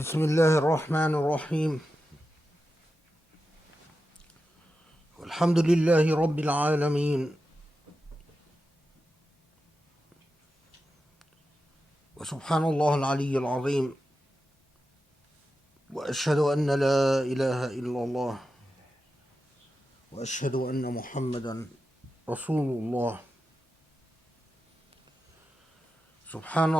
بسم الله الرحمن الرحيم والحمد لله رب العالمين وسبحان الله العلي العظيم وأشهد أن لا إله إلا الله وأشهد أن محمدا رسول الله. سبحان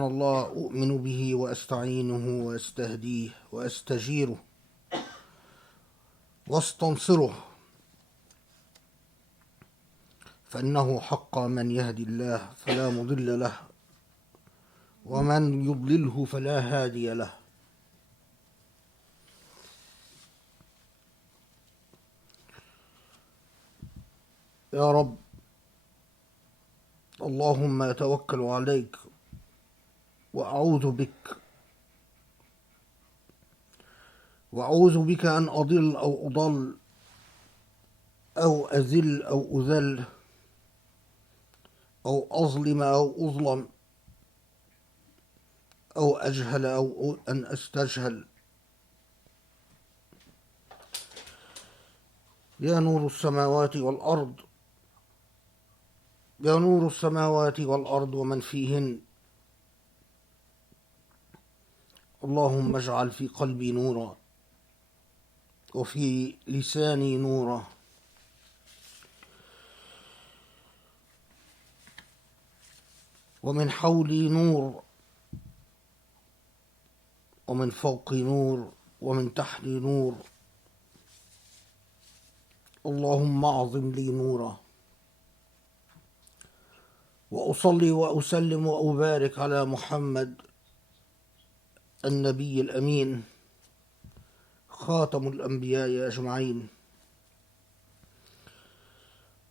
الله أؤمن به وأستعينه وأستهديه وأستجيره واستنصره، فإنه حق من يهدي الله فلا مضل له ومن يضلله فلا هادي له. يا رب، اللهم أتوكل عليك وأعوذ بك أن أضل أو أضل أو أذل أو أذل أو أظلم أو أظلم أو أجهل أو أن أستجهل. يا نور السماوات والأرض ومن فيهن، اللهم اجعل في قلبي نورا وفي لساني نورا ومن حولي نور ومن فوقي نور ومن تحتي نور. اللهم أعظم لي نورا. وأصلي وأسلم وأبارك على محمد النبي الأمين خاتم الأنبياء أجمعين،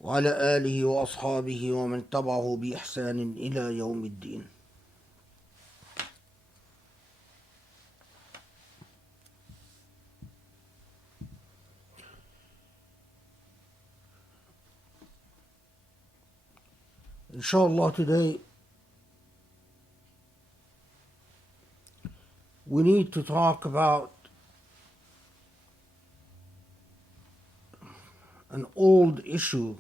وعلى آله وأصحابه ومن تبعه بإحسان إلى يوم الدين. Inshallah, today we need to talk about an old issue,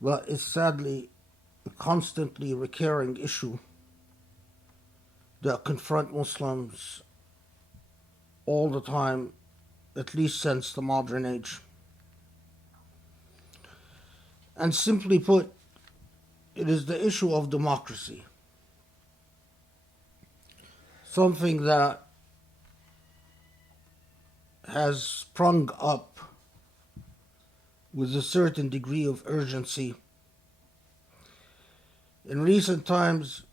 but it's sadly a constantly recurring issue that confront Muslims all the time, at least since the modern age. And simply put, it is the issue of democracy, something that has sprung up with a certain degree of urgency. In recent times,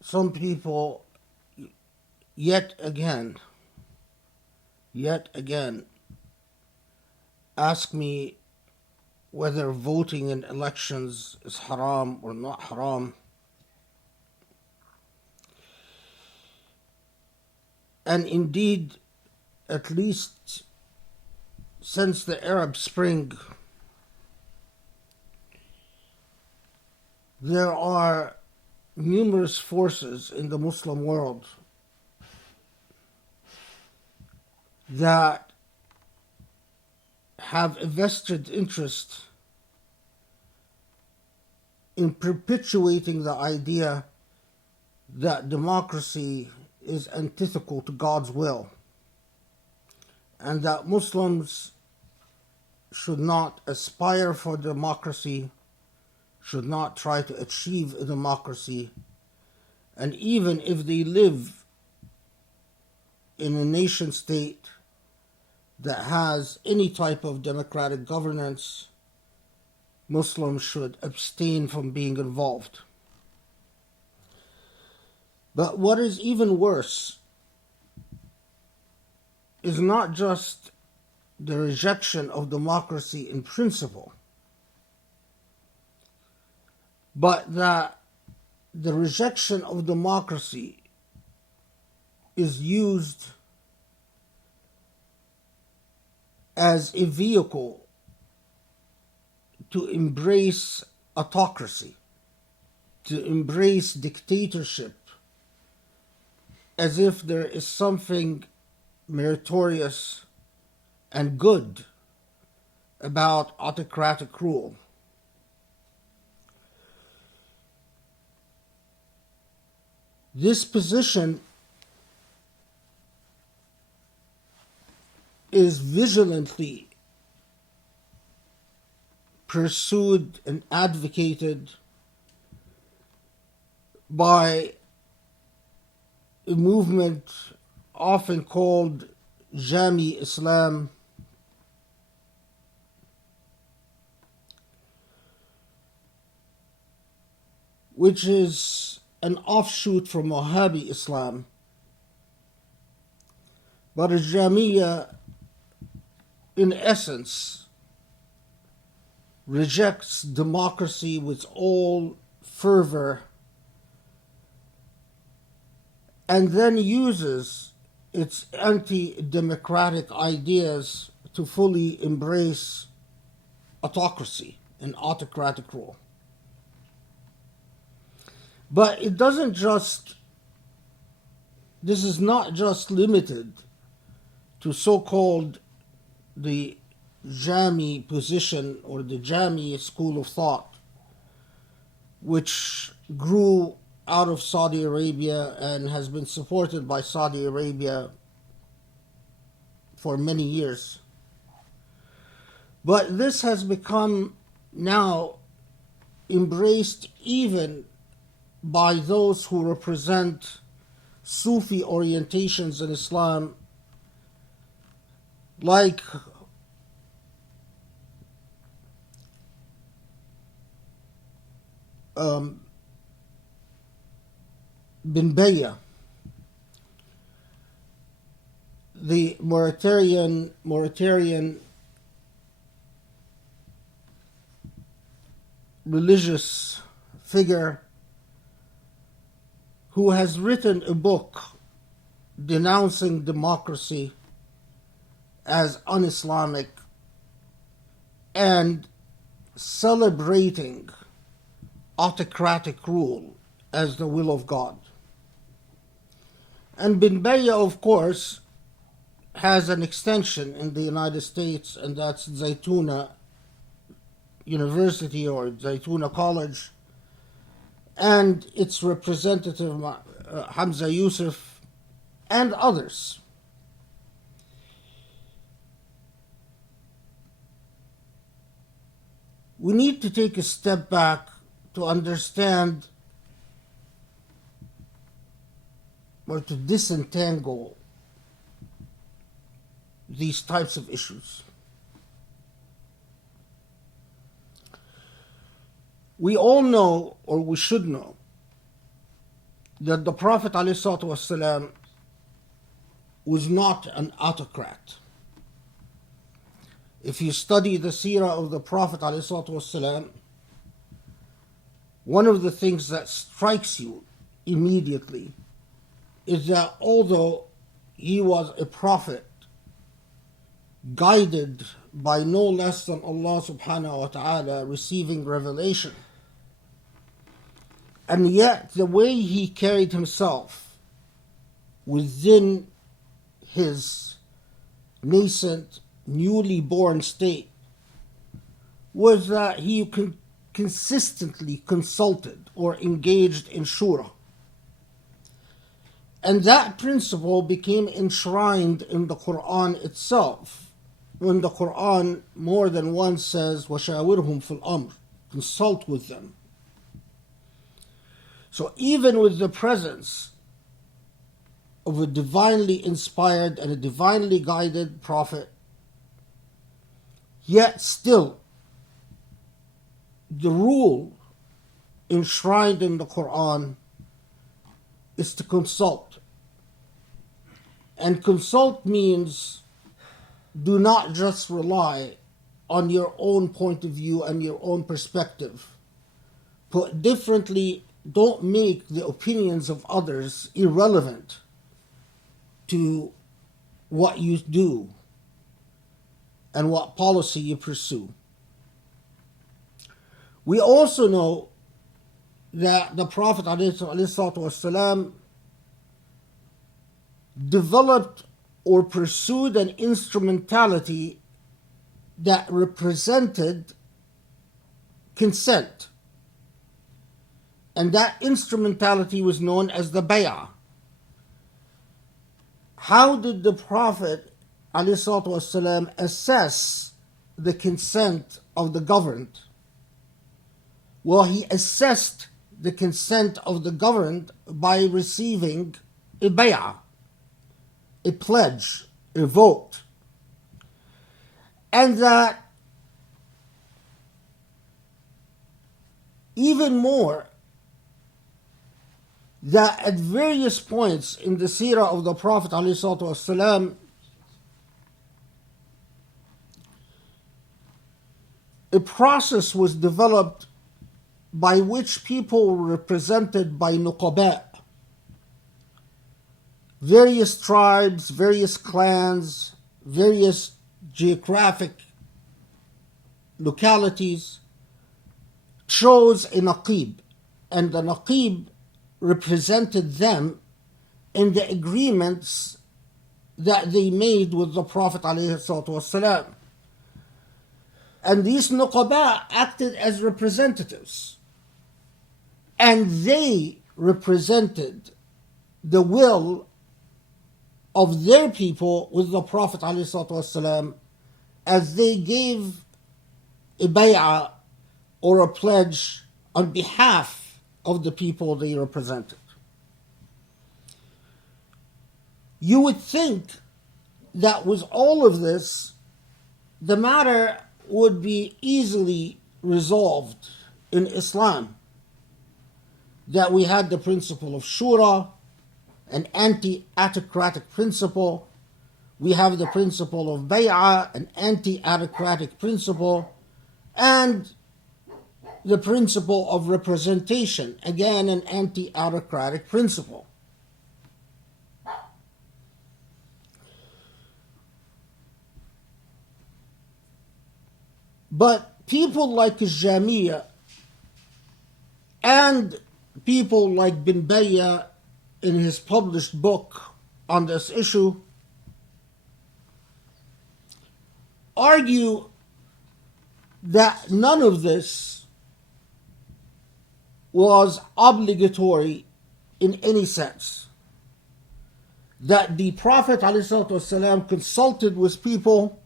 some people yet again ask me whether voting in elections is haram or not haram. And indeed, at least since the Arab Spring, there are numerous forces in the Muslim world that have a vested interest in perpetuating the idea that democracy is antithetical to God's will, and that Muslims should not aspire for democracy, should not try to achieve a democracy, and even if they live in a nation state that has any type of democratic governance, Muslims should abstain from being involved. But what is even worse is not just the rejection of democracy in principle, but that the rejection of democracy is used as a vehicle to embrace autocracy, to embrace dictatorship as if there is something meritorious and good about autocratic rule. This position is vigilantly pursued and advocated by a movement often called Jami Islam, which is an offshoot from Wahhabi Islam. But a Jamia, in essence, rejects democracy with all fervor and then uses its anti-democratic ideas to fully embrace autocracy and autocratic rule. But it doesn't just, this is not just limited to so-called the Jami position or the Jami school of thought, which grew out of Saudi Arabia and has been supported by Saudi Arabia for many years. But this has become now embraced even by those who represent Sufi orientations in Islam, like Bin Bayya, the Mauritanian religious figure who has written a book denouncing democracy as un-Islamic and celebrating autocratic rule as the will of God. And Bin Bayya, of course, has an extension in the United States, and that's Zaytuna University or Zaytuna College, and its representative Hamza Yusuf and others. We need to take a step back to understand or to disentangle these types of issues. We all know, or we should know, that the Prophet ﷺ was not an autocrat. If you study the seerah of the Prophet ﷺ, one of the things that strikes you immediately is that although he was a prophet guided by no less than Allah subhanahu wa ta'ala, receiving revelation, and yet the way he carried himself within his nascent, newly born state was that he consistently consulted or engaged in shura. And that principle became enshrined in the Quran itself, when the Quran more than once says, وَشَاوِرْهُمْ فِي الْأَمْرِ, consult with them. So even with the presence of a divinely inspired and a divinely guided prophet, yet still the rule enshrined in the Quran is to consult. And consult means do not just rely on your own point of view and your own perspective. Put differently, don't make the opinions of others irrelevant to what you do and what policy you pursue. We also know that the Prophet ﷺ developed or pursued an instrumentality that represented consent. And that instrumentality was known as the bay'ah. How did the Prophet ﷺ assess the consent of the governed? Well, he assessed the consent of the governed by receiving a bay'ah, a pledge, a vote. And that even more, that at various points in the seerah of the Prophet ﷺ, a process was developed by which people were represented by nuqaba, various tribes, various clans, various geographic localities, chose a naqib, and the naqib represented them in the agreements that they made with the Prophet ﷺ. And these nuqaba acted as representatives, and they represented the will of their people with the Prophet ﷺ as they gave a bay'ah or a pledge on behalf of the people they represented. You would think that with all of this, the matter would be easily resolved in Islam. That we had the principle of shura, an anti-autocratic principle. We have the principle of bay'ah, an anti-autocratic principle, and the principle of representation, again an anti-autocratic principle. But people like Jamia and people like Bin Bayya in his published book on this issue argue that none of this was obligatory in any sense. That the Prophet ﷺ consulted with people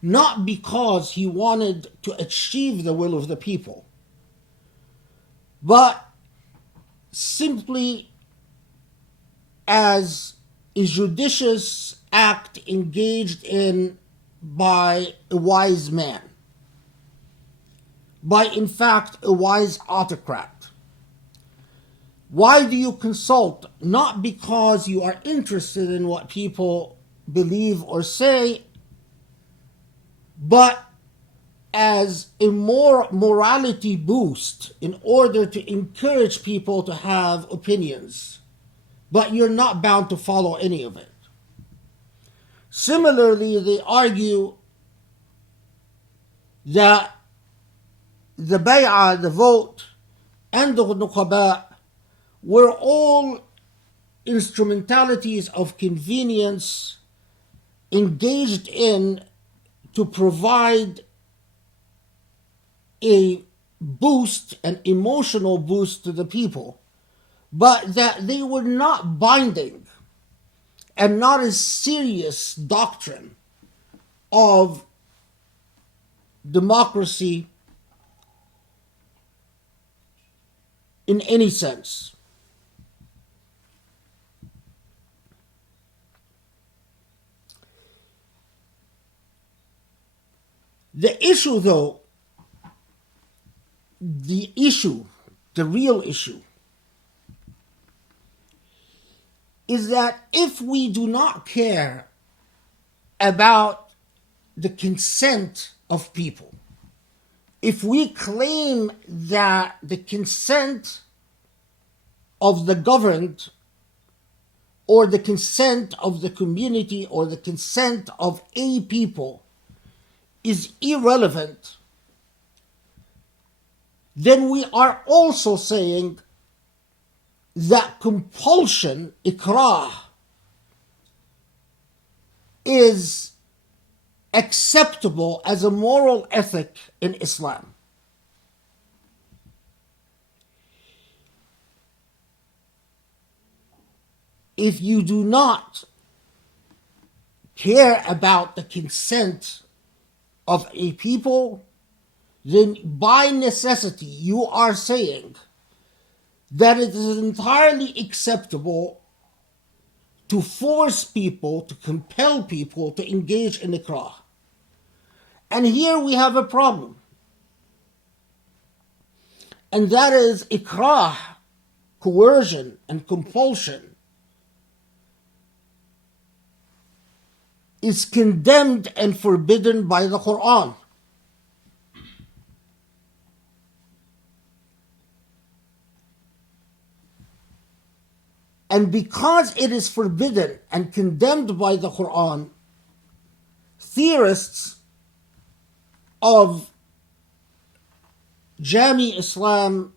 not because he wanted to achieve the will of the people, but simply as a judicious act engaged in by a wise man, by in fact a wise autocrat. Why do you consult? Not because you are interested in what people believe or say, but as a morality boost in order to encourage people to have opinions, but you're not bound to follow any of it. Similarly, they argue that the bay'ah, the vote, and the nuqaba were all instrumentalities of convenience engaged in to provide a boost, an emotional boost to the people, but that they were not binding and not a serious doctrine of democracy in any sense. The issue, though, the real issue, is that if we do not care about the consent of people, if we claim that the consent of the governed or the consent of the community or the consent of a people is irrelevant, then we are also saying that compulsion, ikrah, is acceptable as a moral ethic in Islam. If you do not care about the consent of a people, then by necessity you are saying that it is entirely acceptable to force people, to compel people to engage in ikrah. And here we have a problem. And that is ikrah, coercion and compulsion, is condemned and forbidden by the Quran. And because it is forbidden and condemned by the Quran, theorists of Jami Islam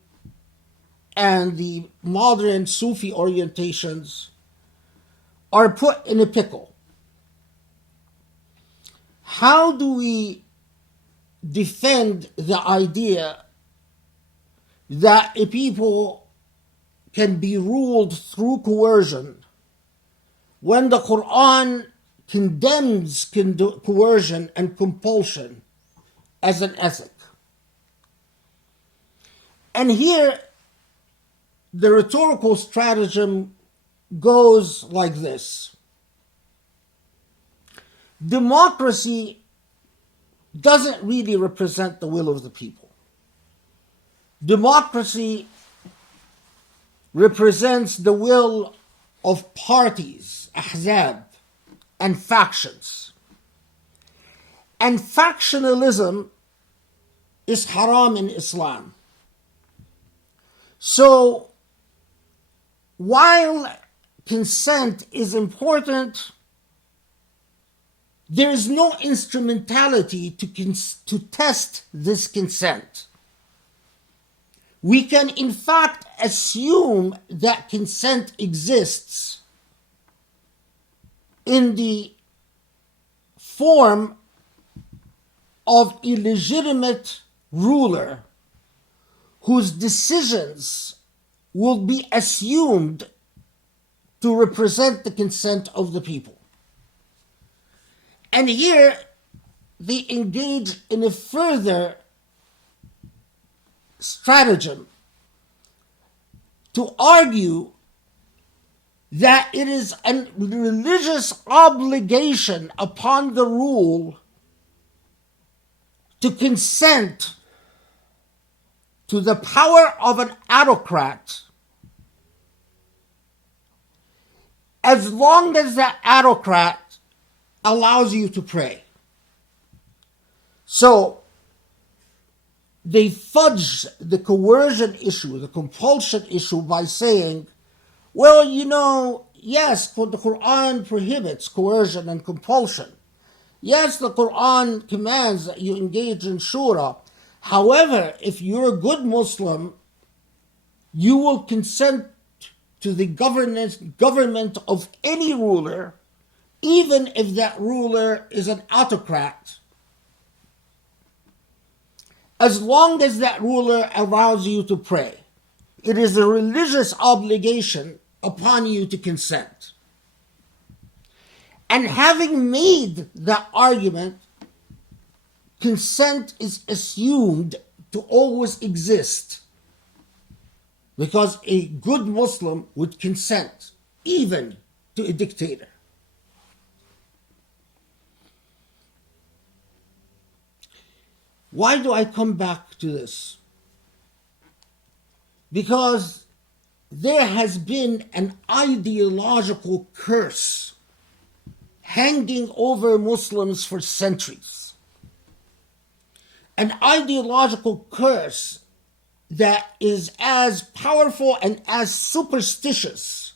and the modern Sufi orientations are put in a pickle. How do we defend the idea that a people can be ruled through coercion when the Quran condemns coercion and compulsion as an ethic? And here, the rhetorical stratagem goes like this. Democracy doesn't really represent the will of the people. Democracy represents the will of parties, ahzab, and factions. And factionalism is haram in Islam. So, while consent is important, there is no instrumentality to test this consent. We can, in fact, assume that consent exists in the form of a legitimate ruler whose decisions will be assumed to represent the consent of the people. And here they engage in a further stratagem to argue that it is a religious obligation upon the rule to consent to the power of an autocrat as long as that autocrat allows you to pray. So they fudge the coercion issue, the compulsion issue, by saying, well, yes, the Quran prohibits coercion and compulsion. Yes, the Quran commands that you engage in shura. However, if you're a good Muslim, you will consent to the government of any ruler, even if that ruler is an autocrat, as long as that ruler allows you to pray. It is a religious obligation upon you to consent. And having made that argument, consent is assumed to always exist, because a good Muslim would consent even to a dictator. Why do I come back to this? Because there has been an ideological curse hanging over Muslims for centuries. An ideological curse that is as powerful and as superstitious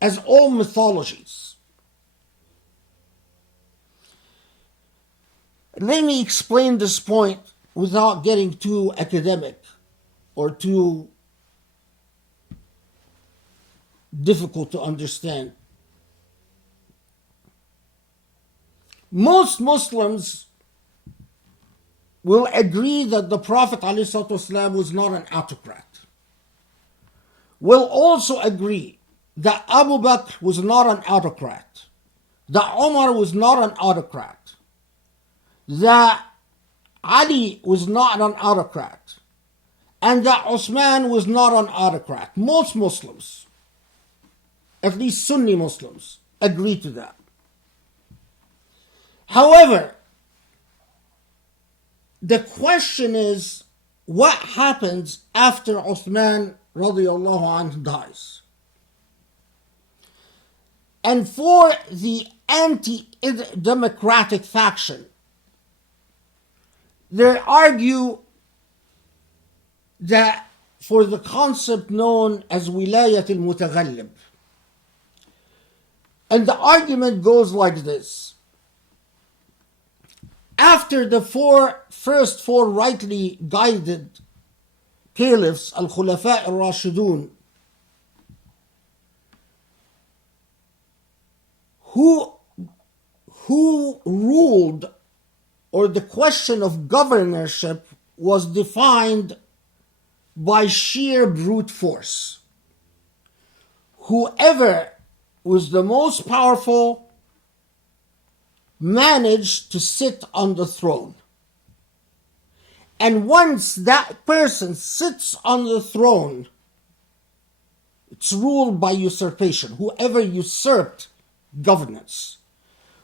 as all mythologies. Let me explain this point without getting too academic or too difficult to understand. Most Muslims will agree that the Prophet ﷺ was not an autocrat. Will also agree that Abu Bakr was not an autocrat, that Umar was not an autocrat, that Ali was not an autocrat, and that Uthman was not an autocrat. Most Muslims, at least Sunni Muslims, agree to that. However, the question is, what happens after Uthman radiallahu anhu dies? And for the anti-democratic faction, they argue that for the concept known as wilayat al-mutaghallib. And the argument goes like this. After the first four rightly guided caliphs, al-Khulafa al-Rashidun, who ruled, or the question of governorship was defined by sheer brute force. Whoever was the most powerful managed to sit on the throne. And once that person sits on the throne, it's ruled by usurpation. Whoever usurped governance.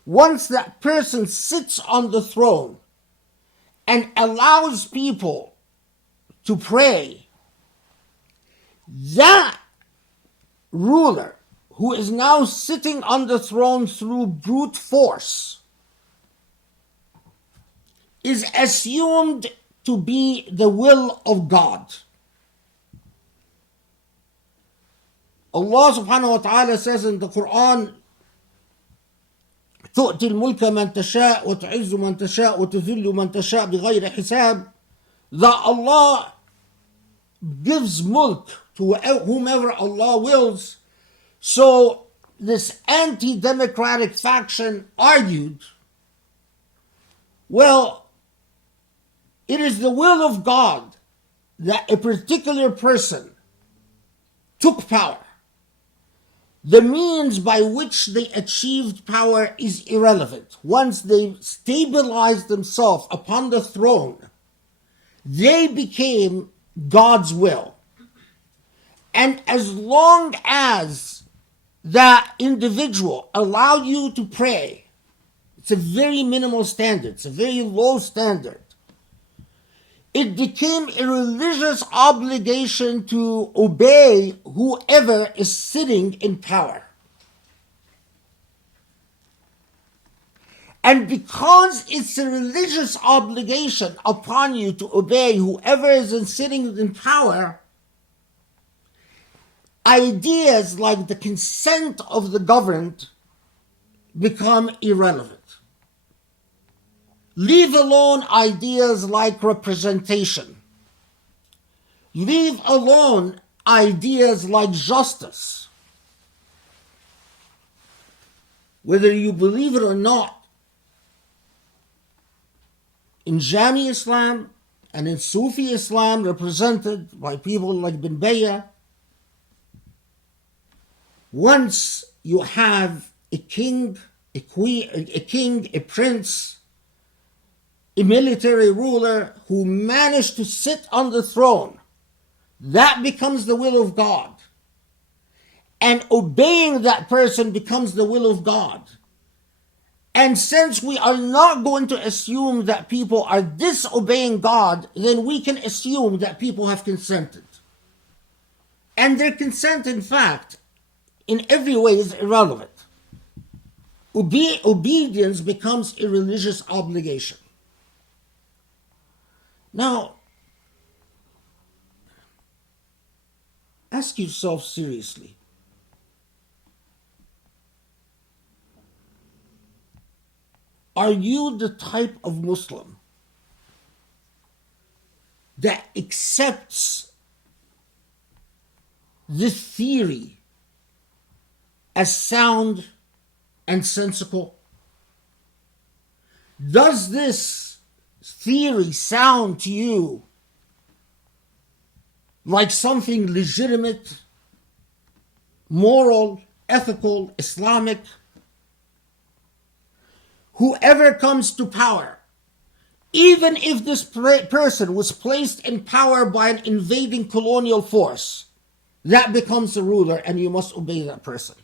Once that person sits on the throne and allows people to pray, that ruler who is now sitting on the throne through brute force is assumed to be the will of God. Allah subhanahu wa ta'ala says in the Quran, تؤتي الملك من تشاء وتعز من تشاء وتذل من تشاء بغير حساب, that Allah gives mulk to whomever Allah wills. So this anti-democratic faction argued, well, it is the will of God that a particular person took power. The means by which they achieved power is irrelevant. Once they stabilized themselves upon the throne, they became God's will. And as long as that individual allowed you to pray, it's a very minimal standard, it's a very low standard, it became a religious obligation to obey whoever is sitting in power. And because it's a religious obligation upon you to obey whoever is sitting in power, ideas like the consent of the governed become irrelevant. Leave alone ideas like representation. Leave alone ideas like justice. Whether you believe it or not, in Jami Islam and in Sufi Islam, represented by people like Bin Bayya, once you have a king, a queen, a prince, a military ruler who managed to sit on the throne, that becomes the will of God. And obeying that person becomes the will of God. And since we are not going to assume that people are disobeying God, then we can assume that people have consented. And their consent, in fact, in every way is irrelevant. Obedience becomes a religious obligation. Now, ask yourself seriously. Are you the type of Muslim that accepts this theory as sound and sensible? Does this theory sound to you like something legitimate, moral, ethical, Islamic? Whoever comes to power, even if this person was placed in power by an invading colonial force, that becomes the ruler and you must obey that person.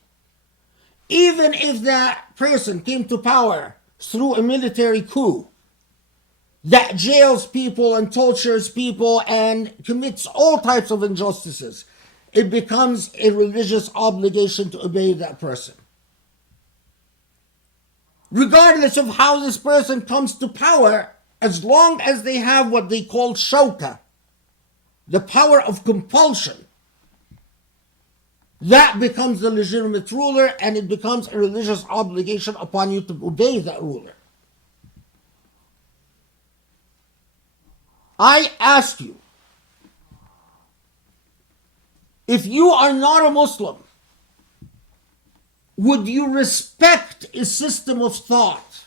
Even if that person came to power through a military coup that jails people and tortures people and commits all types of injustices, it becomes a religious obligation to obey that person. Regardless of how this person comes to power, as long as they have what they call shawka, the power of compulsion, that becomes the legitimate ruler, and it becomes a religious obligation upon you to obey that ruler. I ask you, if you are not a Muslim, would you respect a system of thought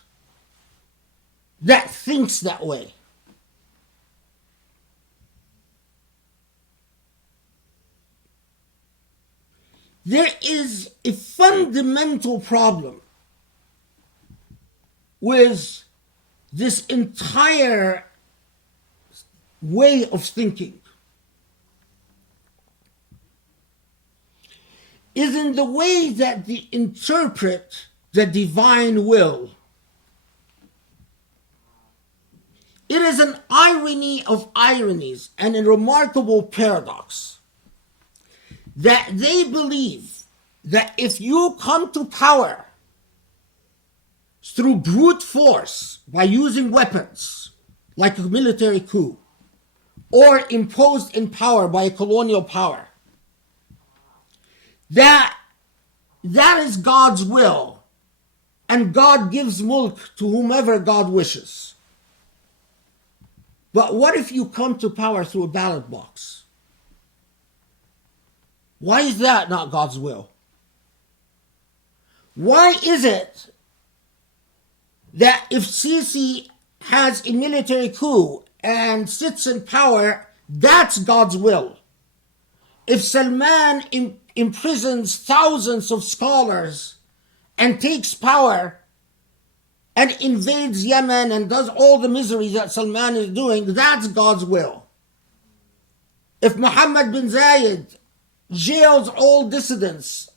that thinks that way? There is a fundamental problem with this entire way of thinking. Is in the way that they interpret the divine will. It is an irony of ironies and a remarkable paradox that they believe that if you come to power through brute force by using weapons like a military coup, or imposed in power by a colonial power, that is God's will, and God gives mulk to whomever God wishes. But what if you come to power through a ballot box? Why is that not God's will? Why is it that if Sisi has a military coup and sits in power, that's God's will? If Salman imprisons thousands of scholars and takes power and invades Yemen and does all the misery that Salman is doing, that's God's will. If Mohammed bin Zayed jails all dissidents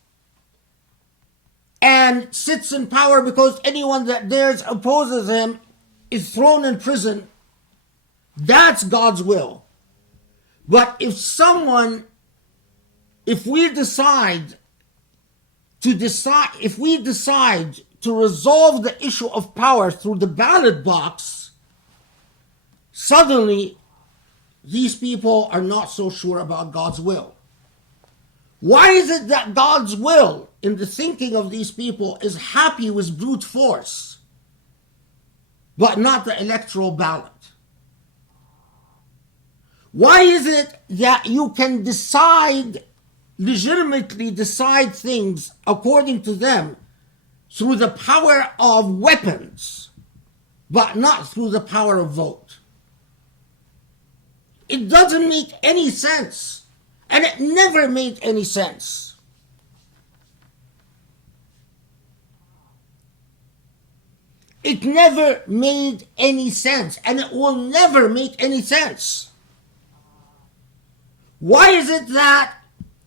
and sits in power because anyone that dares opposes him is thrown in prison, that's God's will. But if we decide to resolve the issue of power through the ballot box, suddenly these people are not so sure about God's will. Why is it that God's will in the thinking of these people is happy with brute force, but not the electoral ballot? Why is it that you can legitimately decide things according to them through the power of weapons, but not through the power of vote? It doesn't make any sense. And it never made any sense. It never made any sense, and it will never make any sense. Why is it that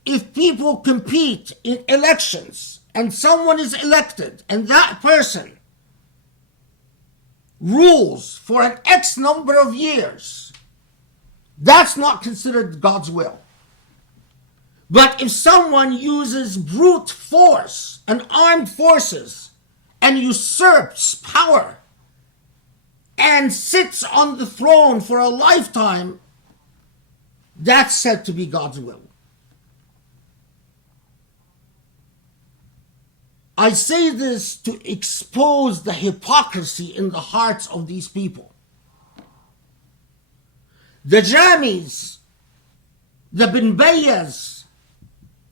if people compete in elections and someone is elected and that person rules for an X number of years, that's not considered God's will? But if someone uses brute force and armed forces and usurps power and sits on the throne for a lifetime, that's said to be God's will. I say this to expose the hypocrisy in the hearts of these people. the Jamis, the Bin Bayas,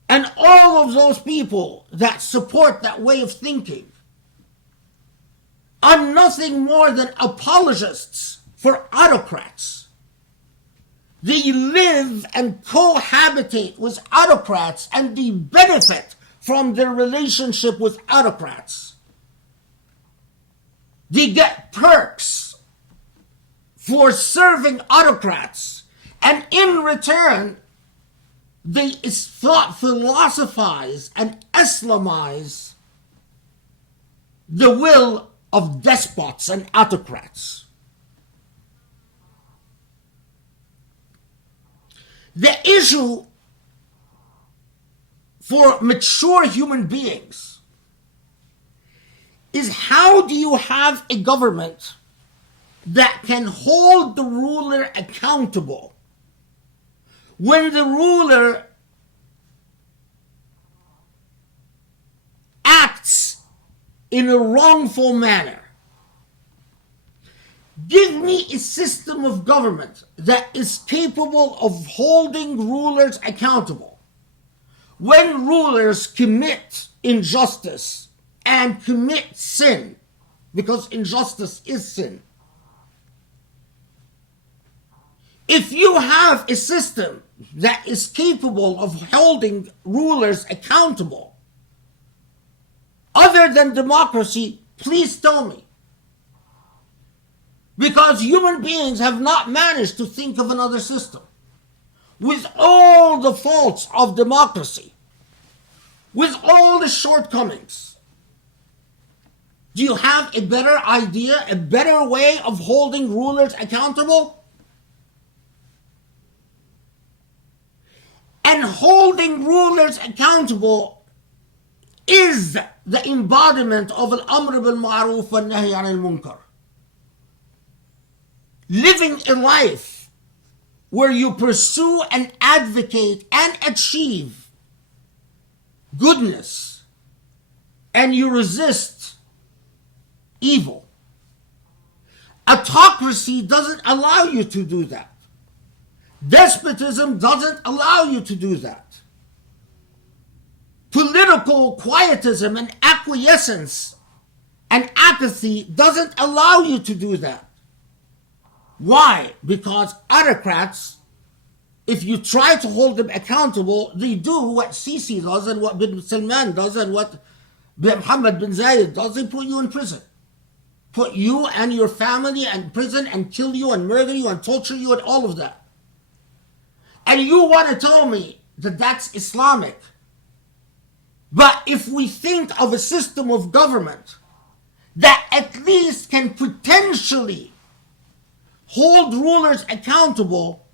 and all of those people that support that way of thinking are nothing more than apologists for autocrats. They live and cohabitate with autocrats, and they benefit from their relationship with autocrats. They get perks for serving autocrats, and in return, they philosophize and Islamize the will of despots and autocrats. The issue for mature human beings is, how do you have a government that can hold the ruler accountable when the ruler acts in a wrongful manner? Give me a system of government that is capable of holding rulers accountable when rulers commit injustice and commit sin, because injustice is sin. If you have a system that is capable of holding rulers accountable other than democracy, please tell me. Because human beings have not managed to think of another system. With all the faults of democracy, with all the shortcomings, do you have a better idea, a better way of holding rulers accountable? And holding rulers accountable is the embodiment of al-amr bil-ma'ruf wa nahy anil munkar. Living a life where you pursue and advocate and achieve goodness and you resist evil. Autocracy doesn't allow you to do that. Despotism doesn't allow you to do that. Political quietism and acquiescence and apathy doesn't allow you to do that. Why? Because autocrats, if you try to hold them accountable, they do what Sisi does and what bin Salman does and what Mohammed bin Zayed does. They put you in prison. Put you and your family in prison and kill you and murder you and torture you and all of that. And you want to tell me that that's Islamic. But if we think of a system of government that at least can potentially hold rulers accountable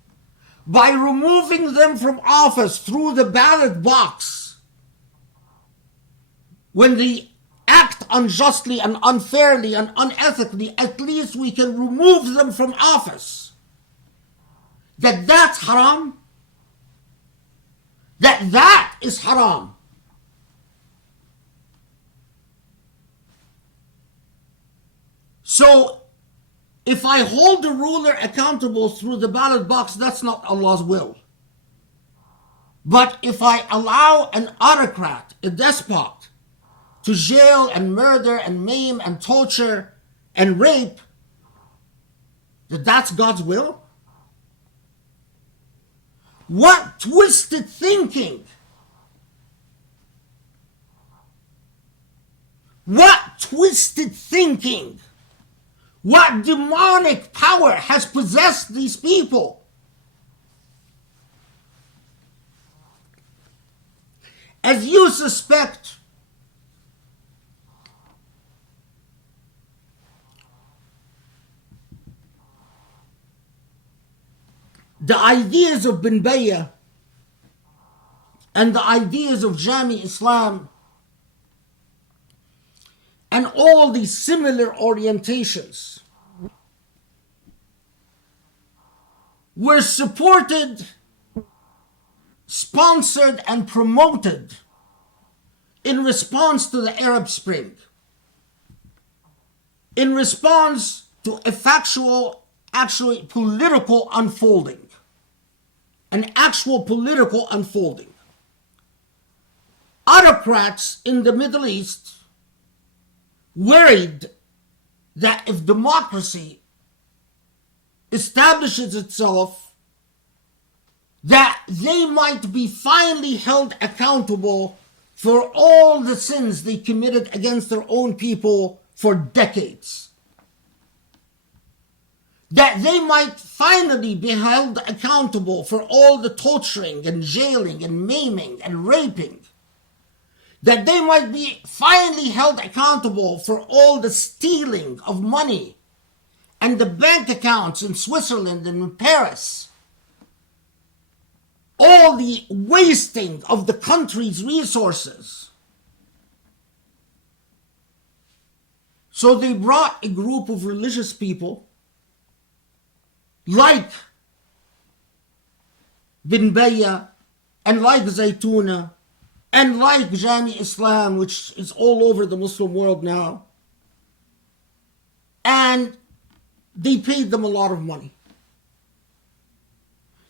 by removing them from office through the ballot box when they act unjustly and unfairly and unethically, at least we can remove them from office. That's haram. That is haram. So if I hold the ruler accountable through the ballot box, that's not Allah's will. But if I allow an autocrat, a despot, to jail and murder and maim and torture and rape, that's God's will? What twisted thinking! What twisted thinking! What demonic power has possessed these people? As you suspect, the ideas of Bin Bayya and the ideas of Jami Islam and all these similar orientations were supported, sponsored, and promoted in response to the Arab Spring, in response to a factual actually political unfolding. An actual political unfolding. Autocrats in the Middle East worried that if democracy establishes itself, that they might be finally held accountable for all the sins they committed against their own people for decades. That they might finally be held accountable for all the torturing and jailing and maiming and raping. That they might be finally held accountable for all the stealing of money and the bank accounts in Switzerland and in Paris. All the wasting of the country's resources. So they brought a group of religious people like Bin Baya and like Zaytuna and like Jami Islam, which is all over the Muslim world now. And they paid them a lot of money.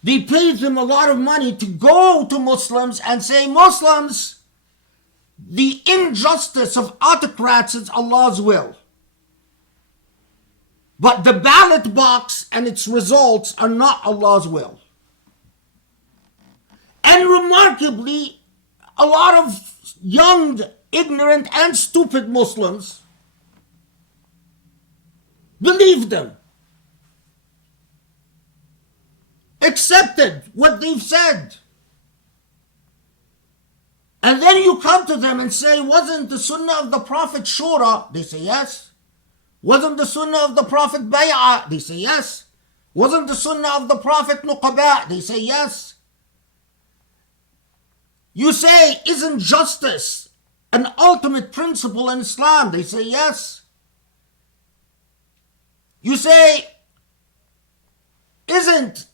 They paid them a lot of money to go to Muslims and say, Muslims, the injustice of autocrats is Allah's will. But the ballot box and its results are not Allah's will. And remarkably, a lot of young, ignorant, and stupid Muslims believed them. Accepted what they've said. And then you come to them and say, wasn't the sunnah of the Prophet Shura? They say yes. Wasn't the sunnah of the Prophet Bay'ah? They say yes. Wasn't the sunnah of the Prophet Nuqaba? They say yes. You say, isn't justice an ultimate principle in Islam? They say yes. You say, isn't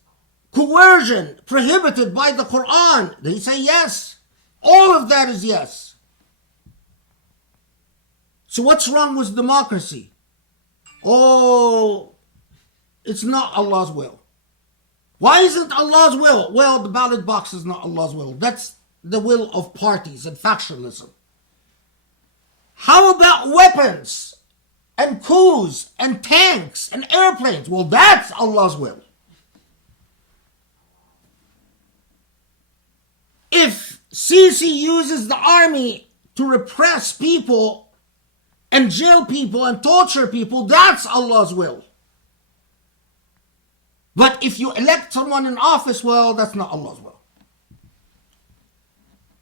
coercion prohibited by the Quran? They say yes. All of that is yes. So what's wrong with democracy? Oh, it's not Allah's will. Why isn't Allah's will? Well, the ballot box is not Allah's will. That's the will of parties and factionalism. How about weapons and coups and tanks and airplanes? Well, that's Allah's will. If Sisi uses the army to repress people and jail people and torture people, that's Allah's will. But if you elect someone in office, well, that's not Allah's will.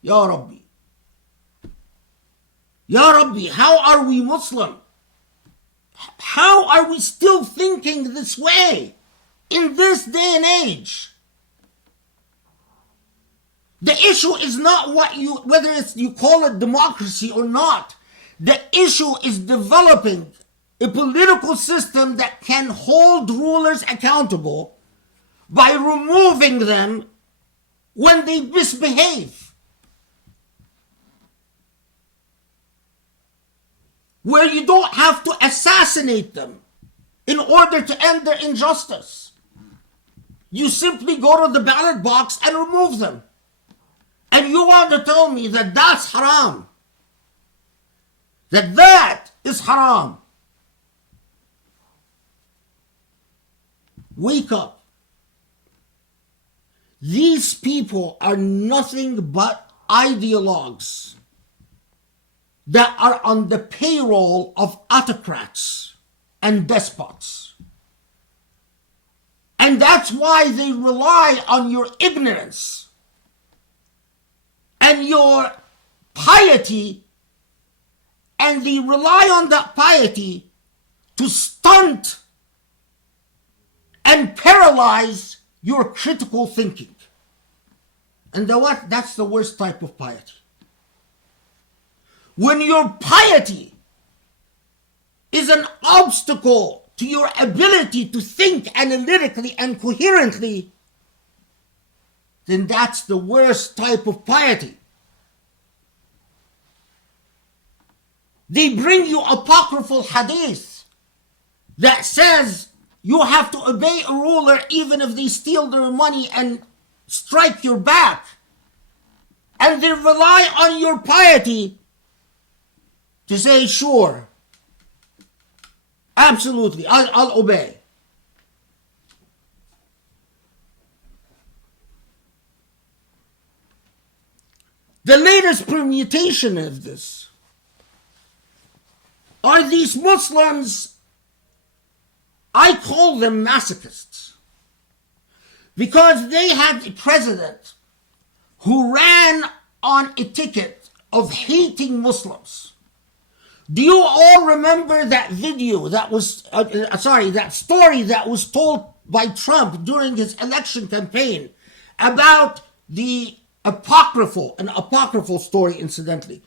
Ya Rabbi. Ya Rabbi, how are we Muslim? How are we still thinking this way in this day and age? The issue is not whether you call it democracy or not. The issue is developing a political system that can hold rulers accountable by removing them when they misbehave. Where you don't have to assassinate them in order to end their injustice. You simply go to the ballot box and remove them. And you want to tell me that that's haram. That is haram. Wake up. These people are nothing but ideologues that are on the payroll of autocrats and despots. And that's why they rely on your ignorance and your piety, and they rely on that piety to stunt and paralyze your critical thinking. And that's the worst type of piety. When your piety is an obstacle to your ability to think analytically and coherently, then that's the worst type of piety. They bring you apocryphal hadith that says You have to obey a ruler even if they steal their money and strike your back. And they rely on your piety to say, sure, absolutely, I'll obey. The latest permutation of this are these Muslims. I call them masochists because they had a president who ran on a ticket of hating Muslims. Do you all remember that video that was, that story that was told by Trump during his election campaign about the an apocryphal story, incidentally,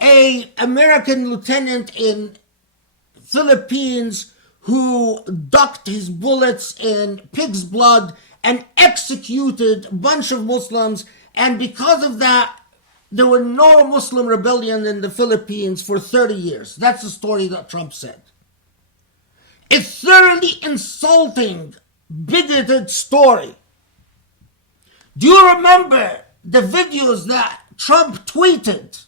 a American lieutenant in Philippines who ducked his bullets in pig's blood and executed a bunch of Muslims, and because of that, there were no Muslim rebellion in the Philippines for 30 years. That's the story that Trump said. A thoroughly insulting, bigoted story. Do you remember the videos that Trump tweeted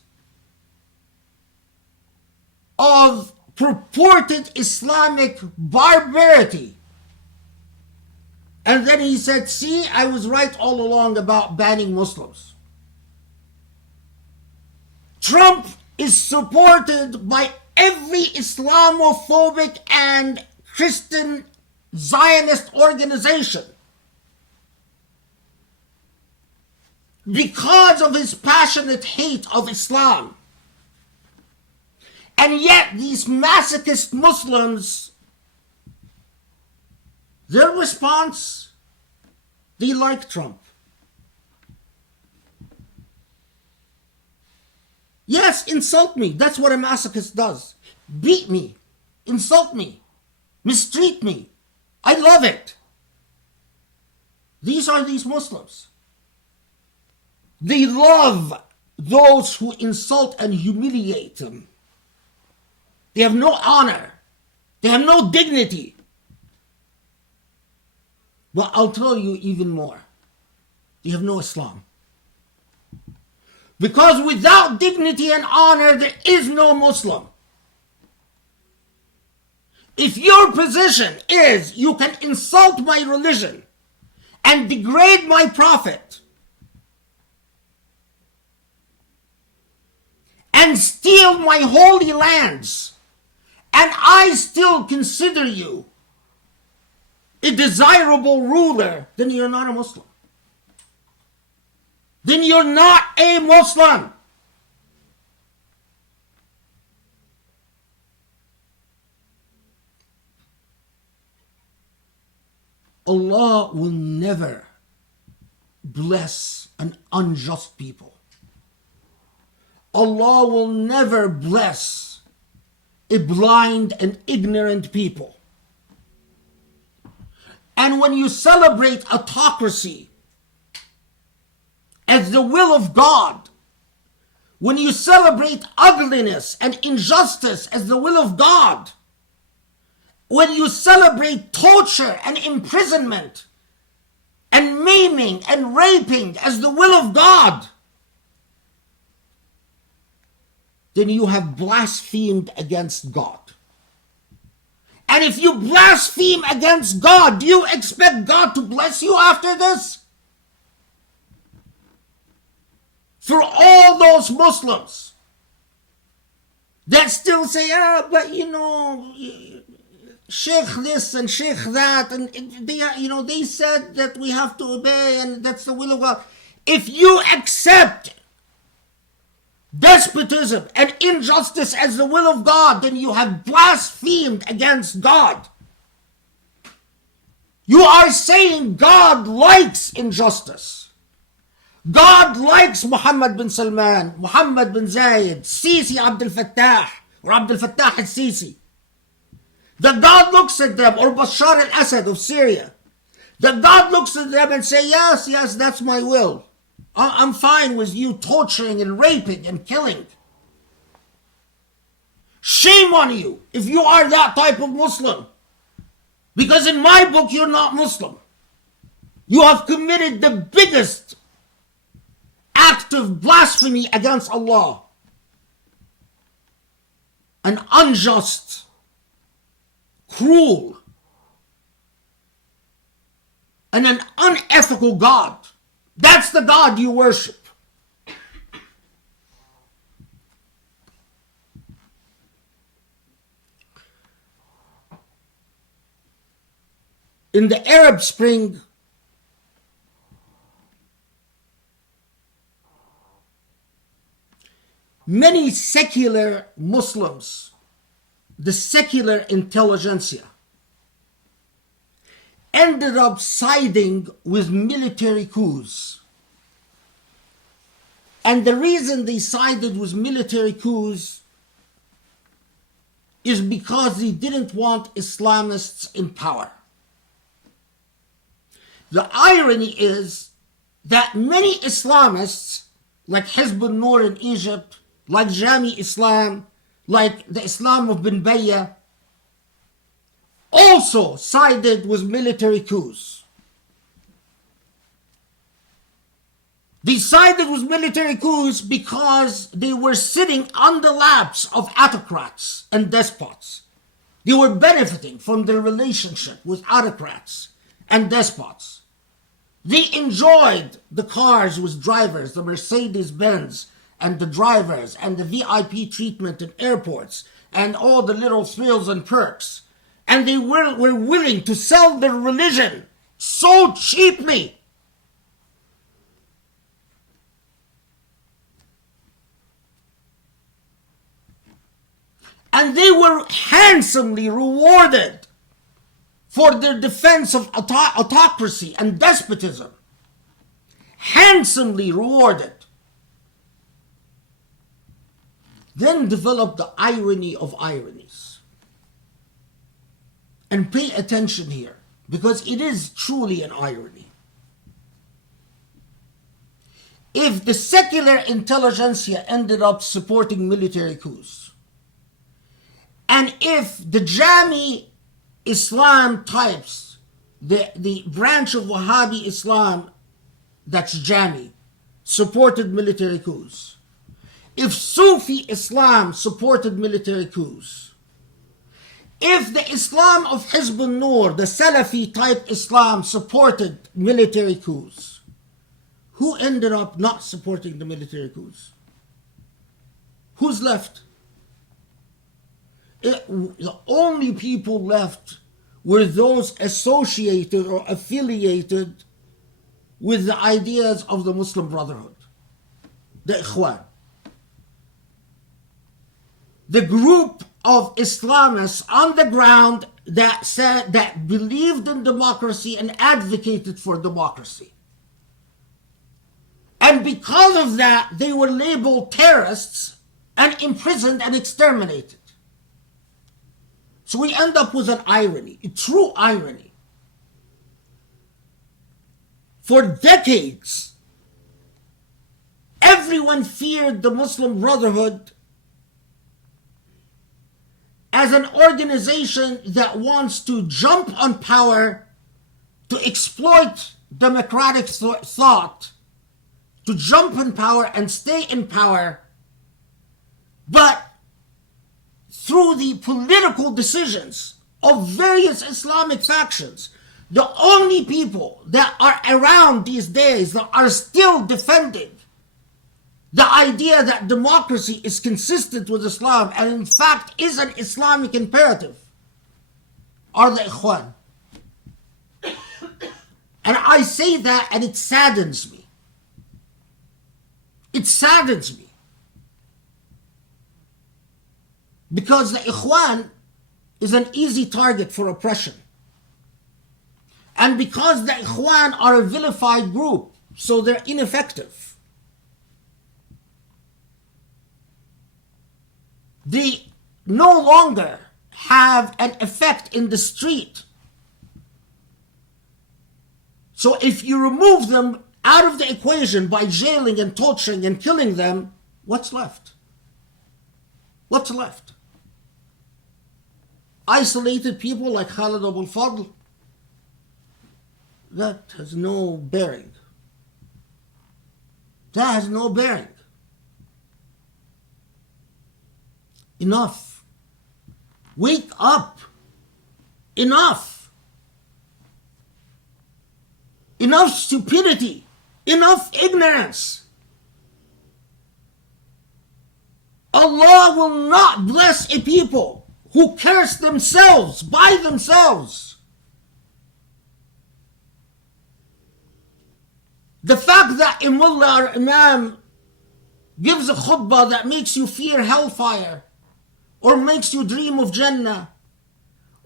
of purported Islamic barbarity? And then he said, see, I was right all along about banning Muslims. Trump is supported by every Islamophobic and Christian Zionist organization because of his passionate hate of Islam. And yet these masochist Muslims, their response, they like Trump. Yes, insult me. That's what a masochist does. Beat me, insult me, mistreat me. I love it. These are these Muslims. They love those who insult and humiliate them. They have no honor. They have no dignity. But I'll tell you even more. They have no Islam. Because without dignity and honor, there is no Muslim. If your position is you can insult my religion and degrade my prophet and steal my holy lands, and I still consider you a desirable ruler, then you're not a Muslim. Then you're not a Muslim. Allah will never bless an unjust people. Allah will never bless a blind and ignorant people. And when you celebrate autocracy as the will of God, when you celebrate ugliness and injustice as the will of God, when you celebrate torture and imprisonment and maiming and raping as the will of God, then you have blasphemed against God. And if you blaspheme against God, do you expect God to bless you after this? For all those Muslims that still say, but Sheikh this and Sheikh that, and they said that we have to obey and that's the will of God. If you accept despotism and injustice as the will of God, then you have blasphemed against God. You are saying God likes injustice. God likes Muhammad bin Salman, Muhammad bin Zayed, Sisi Abdel Fattah, or Abdel Fattah al-Sisi. That God looks at them, or Bashar al-Assad of Syria. That God looks at them and say, yes, that's my will. I'm fine with you torturing and raping and killing. Shame on you if you are that type of Muslim. Because in my book, you're not Muslim. You have committed the biggest act of blasphemy against Allah. An unjust, cruel, and an unethical God. That's the God you worship. In the Arab Spring, many secular Muslims, the secular intelligentsia, ended up siding with military coups. And the reason they sided with military coups is because they didn't want Islamists in power. The irony is that many Islamists, like Hizb al-Nur in Egypt, like Jami Islam, like the Islam of Bin Bayya, also sided with military coups. They sided with military coups because they were sitting on the laps of autocrats and despots. They were benefiting from their relationship with autocrats and despots. They enjoyed the cars with drivers, the Mercedes-Benz, and the drivers, and the VIP treatment in airports, and all the little thrills and perks. And they were willing to sell their religion so cheaply. And they were handsomely rewarded for their defense of autocracy and despotism. Handsomely rewarded. Then develop the irony of ironies. And pay attention here, because it is truly an irony. If the secular intelligentsia ended up supporting military coups, and if the Jami Islam types, the branch of Wahhabi Islam, that's Jami, supported military coups, if Sufi Islam supported military coups, if the Islam of Hizb al-Nur, the Salafi type Islam, supported military coups, who ended up not supporting the military coups? Who's left? The only people left were those associated or affiliated with the ideas of the Muslim Brotherhood, the Ikhwan. The group of Islamists on the ground that believed in democracy and advocated for democracy. And because of that, they were labeled terrorists and imprisoned and exterminated. So we end up with an irony, a true irony. For decades, everyone feared the Muslim Brotherhood as an organization that wants to jump on power, to exploit democratic thought, to jump in power and stay in power, but through the political decisions of various Islamic factions, the only people that are around these days that are still defending the idea that democracy is consistent with Islam and in fact is an Islamic imperative are the Ikhwan. And I say that and it saddens me. It saddens me. Because the Ikhwan is an easy target for oppression. And because the Ikhwan are a vilified group, so they're ineffective. They no longer have an effect in the street. So if you remove them out of the equation by jailing and torturing and killing them, what's left? What's left? isolated people like Khalid Abul Fadl, that has no bearing. That has no bearing. Enough. Wake up. Enough. Enough stupidity. Enough ignorance. Allah will not bless a people who curse themselves by themselves. The fact that a mullah or imam gives a khutbah that makes you fear hellfire, or makes you dream of Jannah,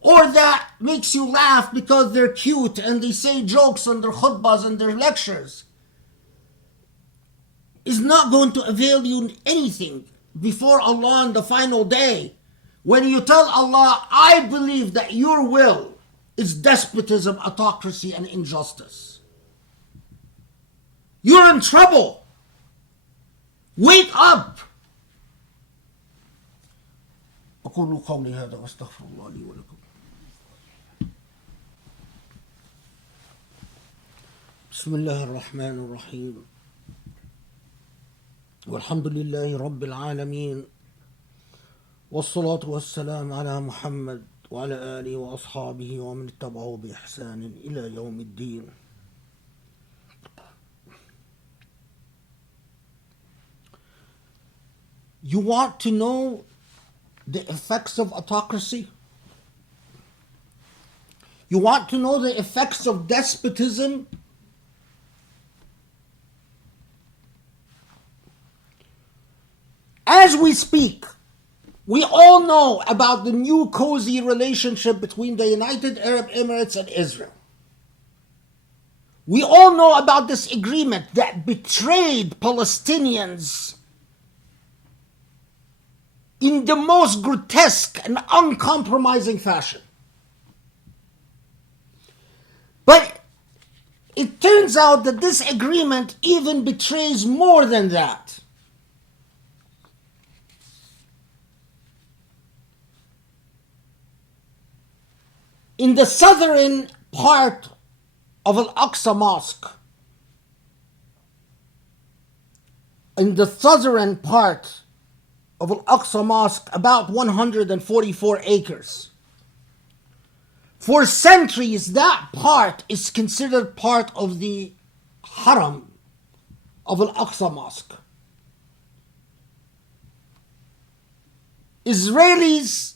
or that makes you laugh because they're cute and they say jokes on their khutbahs and their lectures, is not going to avail you anything before Allah on the final day, when you tell Allah, I believe that your will is despotism, autocracy, and injustice. You're in trouble. Wake up. أقول قولي هذا وأستغفر الله لي ولكم. بسم الله الرحمن الرحيم. والحمد لله رب العالمين، والصلاة والسلام على محمد وعلى آله وأصحابه ومن اتبعه بإحسان إلى يوم الدين. You want to know the effects of autocracy? You want to know the effects of despotism? As we speak, we all know about the new cozy relationship between the United Arab Emirates and Israel. We all know about this agreement that betrayed Palestinians in the most grotesque and uncompromising fashion. But it turns out that this agreement even betrays more than that. In the southern part of Al-Aqsa Mosque, in the southern part of Al-Aqsa Mosque, about 144 acres. For centuries, that part is considered part of the Haram of Al-Aqsa Mosque. Israelis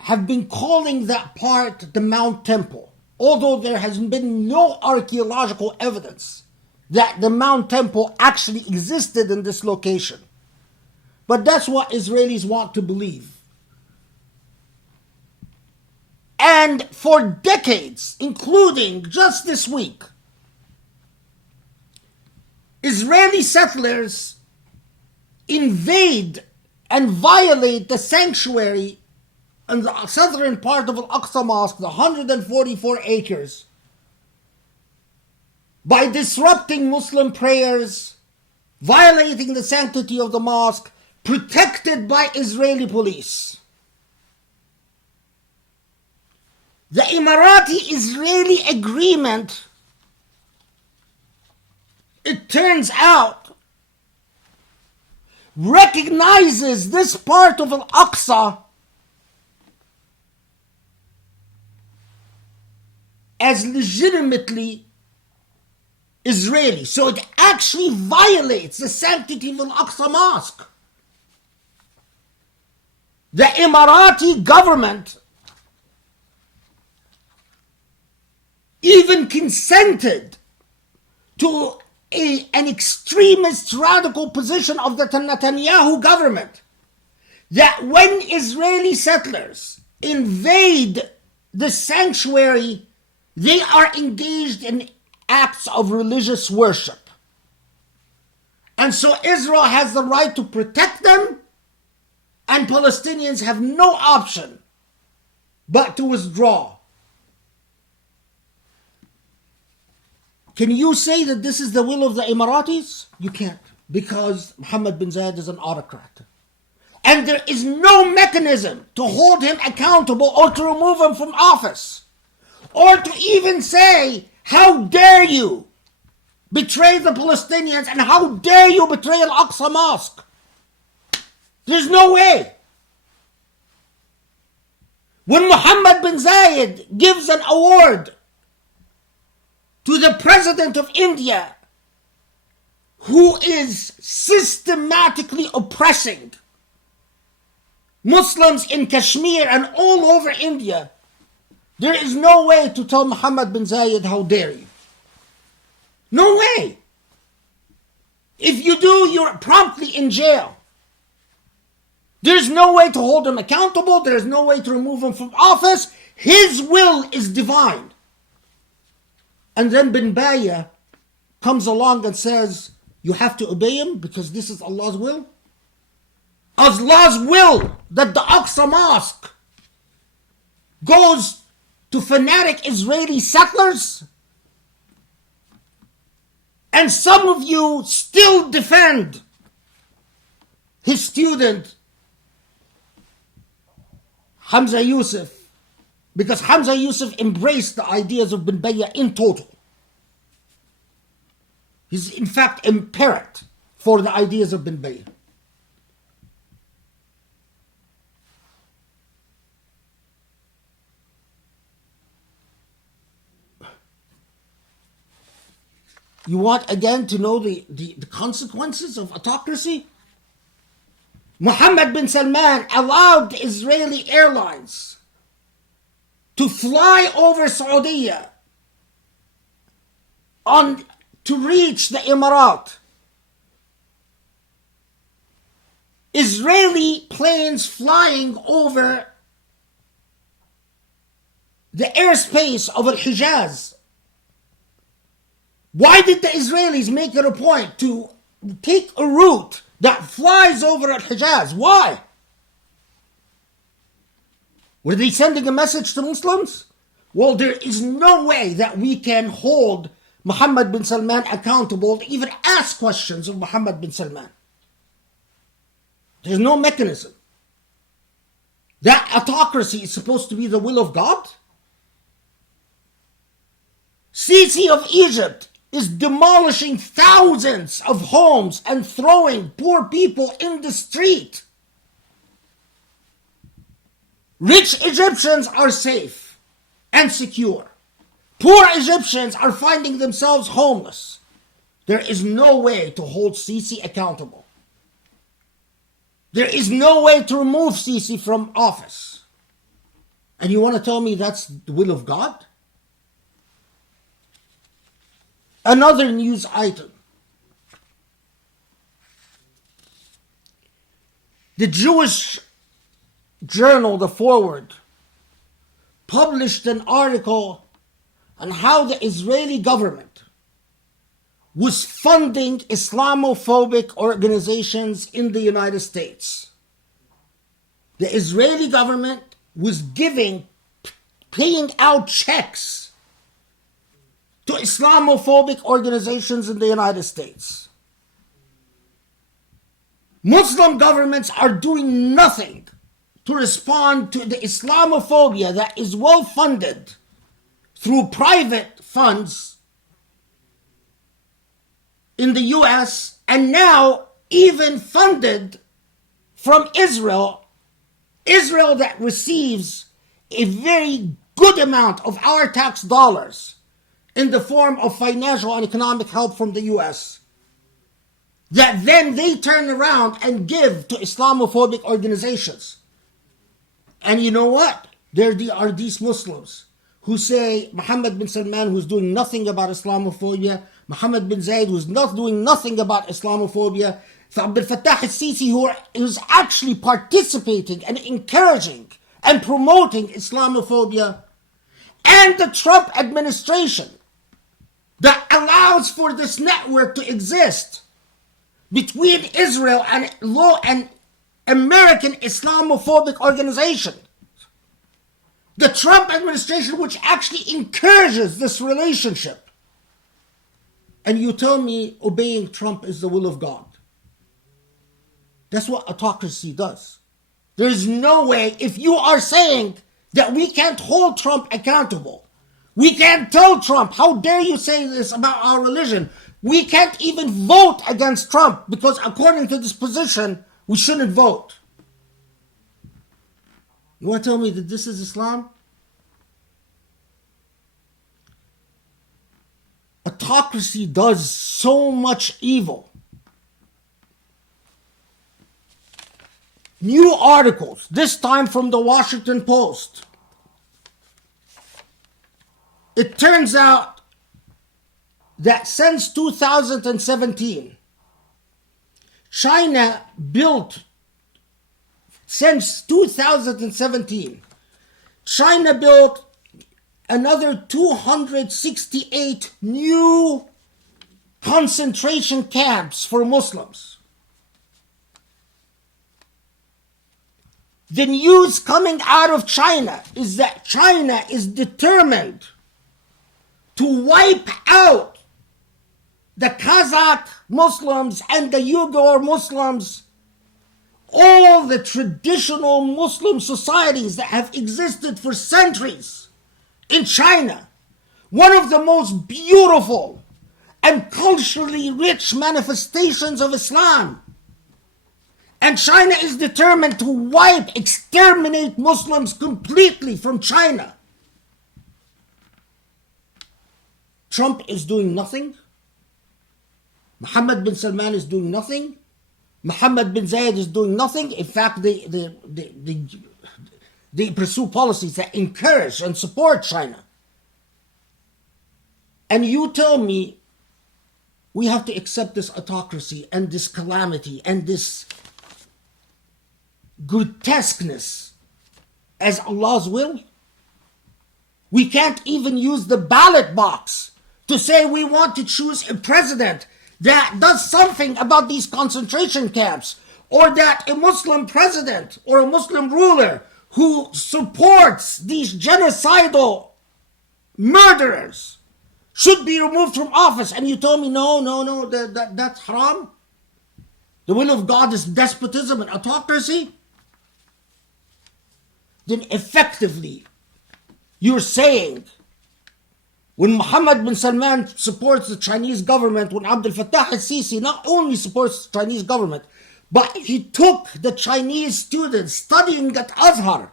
have been calling that part the Mount Temple, although there has been no archaeological evidence that the Mount Temple actually existed in this location. But that's what Israelis want to believe. And for decades, including just this week, Israeli settlers invade and violate the sanctuary in the southern part of Al-Aqsa Mosque, the 144 acres, by disrupting Muslim prayers, violating the sanctity of the mosque, protected by Israeli police. The Emirati-Israeli agreement, it turns out, recognizes this part of Al-Aqsa as legitimately Israeli. So it actually violates the sanctity of Al-Aqsa Mosque. The Emirati government even consented to an extremist radical position of the Netanyahu government, that when Israeli settlers invade the sanctuary, they are engaged in acts of religious worship. And so Israel has the right to protect them, and Palestinians have no option but to withdraw. Can you say that this is the will of the Emiratis? You can't, because Mohammed bin Zayed is an autocrat. And there is no mechanism to hold him accountable or to remove him from office. Or to even say, how dare you betray the Palestinians and how dare you betray Al-Aqsa Mosque. There's no way. When Mohammed bin Zayed gives an award to the president of India, who is systematically oppressing Muslims in Kashmir and all over India, there is no way to tell Mohammed bin Zayed, how dare you. No way. If you do, you're promptly in jail. There's no way to hold him accountable. There's no way to remove him from office. His will is divine. And then bin Baya comes along and says, you have to obey him because this is Allah's will. Allah's will that the Aqsa Mosque goes to fanatic Israeli settlers. And some of you still defend his student Hamza Yusuf, because Hamza Yusuf embraced the ideas of bin Baya in total. He's in fact a parrot for the ideas of bin Baya. You want again to know the consequences of autocracy? Mohammed bin Salman allowed the Israeli airlines to fly over Saudi to reach the Emirat. Israeli planes flying over the airspace of Al-Hijaz. Why did the Israelis make it a point to take a route that flies over Al-Hijaz? Why? Were they sending a message to Muslims? Well, there is no way that we can hold Mohammed bin Salman accountable to even ask questions of Mohammed bin Salman. There's no mechanism. That autocracy is supposed to be the will of God? Sisi of Egypt is demolishing thousands of homes and throwing poor people in the street. Rich Egyptians are safe and secure. Poor Egyptians are finding themselves homeless. There is no way to hold Sisi accountable. There is no way to remove Sisi from office. And you want to tell me that's the will of God? Another news item. The Jewish journal, The Forward, published an article on how the Israeli government was funding Islamophobic organizations in the United States. The Israeli government was paying out checks to Islamophobic organizations in the United States. Muslim governments are doing nothing to respond to the Islamophobia that is well funded through private funds in the US and now even funded from Israel. Israel that receives a very good amount of our tax dollars in the form of financial and economic help from the US, that then they turn around and give to Islamophobic organizations. And you know what? There are these Muslims who say Mohammed bin Salman, who's doing nothing about Islamophobia, Mohammed bin Zayed, who's not doing nothing about Islamophobia, Abdel Fattah al-Sisi, who's actually participating and encouraging and promoting Islamophobia, and the Trump administration that allows for this network to exist between Israel and American Islamophobic organization. The Trump administration, which actually encourages this relationship. And you tell me obeying Trump is the will of God. That's what autocracy does. There's no way, if you are saying that we can't hold Trump accountable, we can't tell Trump, how dare you say this about our religion? We can't even vote against Trump because according to this position, we shouldn't vote. You want to tell me that this is Islam? Autocracy does so much evil. New articles, this time from the Washington Post. It turns out that since 2017, China built another 268 new concentration camps for Muslims. The news coming out of China is that China is determined to wipe out the Kazakh Muslims and the Uyghur Muslims, all the traditional Muslim societies that have existed for centuries in China. One of the most beautiful and culturally rich manifestations of Islam. And China is determined to exterminate Muslims completely from China. Trump is doing nothing. Mohammed bin Salman is doing nothing. Mohammed bin Zayed is doing nothing. In fact, they pursue policies that encourage and support China. And you tell me we have to accept this autocracy and this calamity and this grotesqueness as Allah's will? We can't even use the ballot box to say we want to choose a president that does something about these concentration camps, or that a Muslim president or a Muslim ruler who supports these genocidal murderers should be removed from office. And you told me, no, that's haram. The will of God is despotism and autocracy. Then effectively, you're saying when Mohammed bin Salman supports the Chinese government, when Abdel Fattah al-Sisi not only supports the Chinese government, but he took the Chinese students studying at Azhar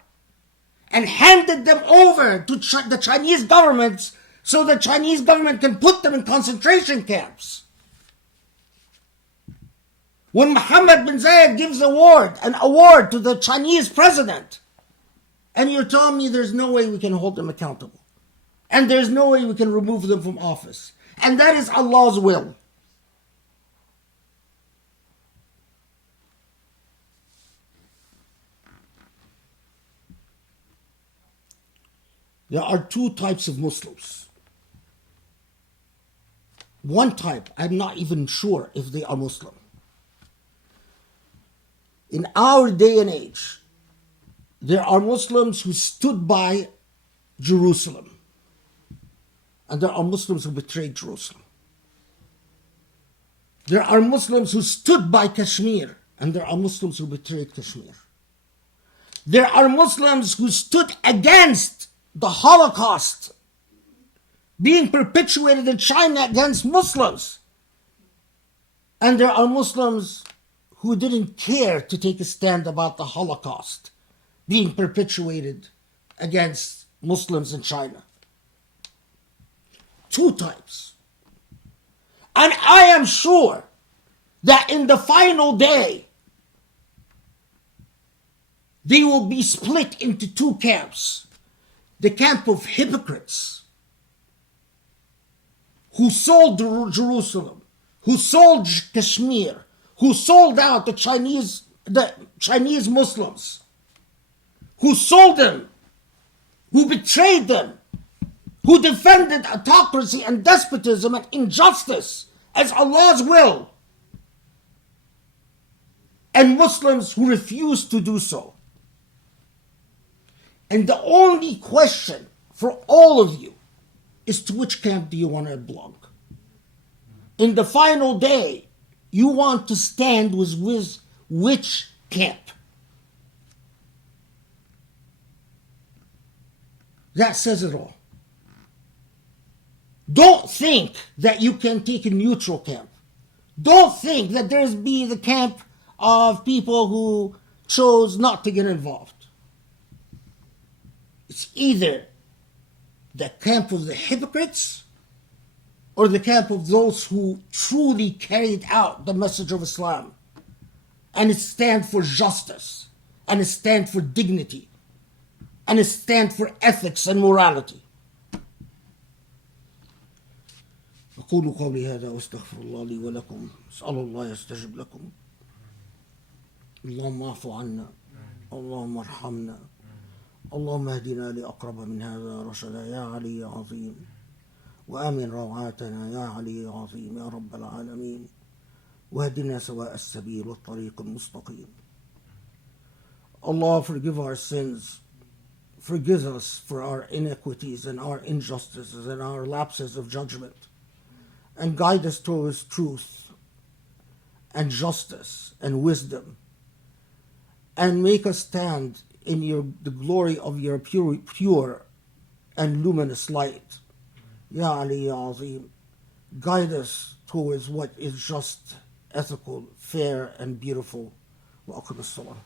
and handed them over to the Chinese government so the Chinese government can put them in concentration camps. When Mohammed bin Zayed gives an award to the Chinese president, and you're telling me there's no way we can hold them accountable, and there's no way we can remove them from office, and that is Allah's will. There are two types of Muslims. One type, I'm not even sure if they are Muslim. In our day and age, there are Muslims who stood by Jerusalem, and there are Muslims who betrayed Jerusalem. There are Muslims who stood by Kashmir, and there are Muslims who betrayed Kashmir. There are Muslims who stood against the Holocaust being perpetuated in China against Muslims. And there are Muslims who didn't care to take a stand about the Holocaust being perpetuated against Muslims in China. Two types. And I am sure that in the final day, they will be split into two camps. The camp of hypocrites who sold Jerusalem, who sold Kashmir, who sold out the Chinese Muslims, who sold them, who betrayed them, who defended autocracy and despotism and injustice as Allah's will, and Muslims who refused to do so. And the only question for all of you is, to which camp do you want to belong? In the final day, you want to stand with which camp. That says it all. Don't think that you can take a neutral camp. Don't think that there's be the camp of people who chose not to get involved. It's either the camp of the hypocrites or the camp of those who truly carried out the message of Islam. And it stands for justice, and it stands for dignity, and it stands for ethics and morality. أقول قولي هذا واستغفر الله لي ولكم أسأل الله يستجب لكم اللهم اعف عنا اللهم ارحمنا اللهم اهدنا لأقرب من هذا رشدا يا علي عظيم وآمن روعاتنا يا علي عظيم يا رب العالمين واهدنا سواء السبيل والطريق المستقيم. Allah, forgive our sins, forgive us for our iniquities and our injustices and our lapses of judgment, and guide us towards truth and justice and wisdom, and make us stand in the glory of your pure and luminous light. Ya Ali Ya Azim, guide us towards what is just, ethical, fair, and beautiful. Wa aqim as-salah.